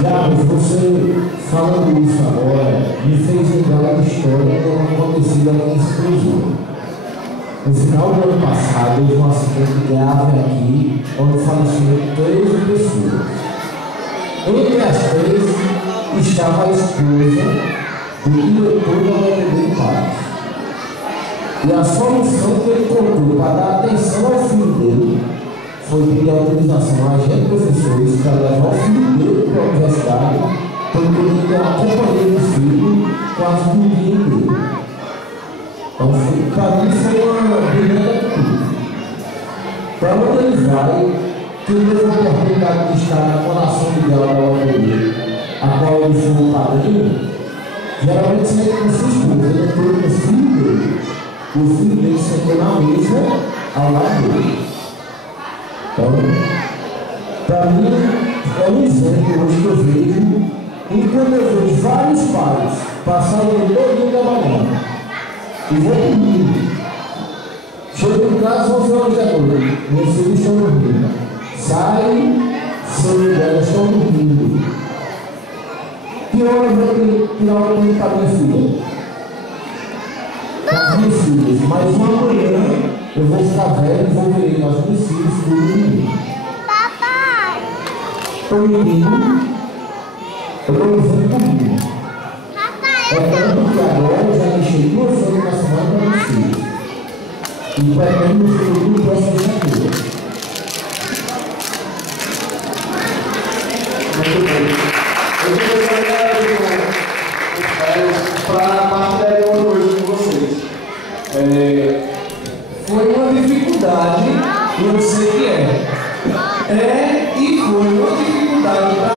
Já, você falando isso agora, me fez lembrar da história que aconteceu aqui em Cruzul. No final do ano passado, houve um acidente grave aqui, onde faleceram 13 pessoas. Entre as 13 estava a esposa do diretor da UEPB Paz. E a solução que ele encontrou para dar atenção ao filho dele foi pedir autorização a agente professores para levar o filho dele para a universidade, para ele ter uma companhia do filho com as meninas dele. Então, para mim, foi uma brilhante atitude. Para onde ele vai, que ele teve a oportunidade de estar na colação de dela da UEPB, a qual ele foi o padrinho, geralmente sempre com sua esposa, ele entrou com o filho dele. O filho dele sentou na mesa ao lado dele. Então, para mim, é um exemplo hoje que eu vejo, e quando eu vejo vários pais passarem todo dia trabalhando, e vou dormir. Chego em casa, 11 horas da noite, meus filhos estão dormindo. Saem, elas estão dormindo. Que hora eu vou tirar o tempo para minha filha? As minhas filhas, mas uma manhã eu vou ficar velho e vou ver as minhas filhas do menino. Papai! O menino, eu estou usando comigo. É tanto que agora eu já deixei 2 anos na semana para meus filhos. E pretendo no futuro próximo janeiro. Muito bem. Eu gostaria para partilhar uma coisa com vocês. Foi uma dificuldade, eu sei que é. E foi uma dificuldade para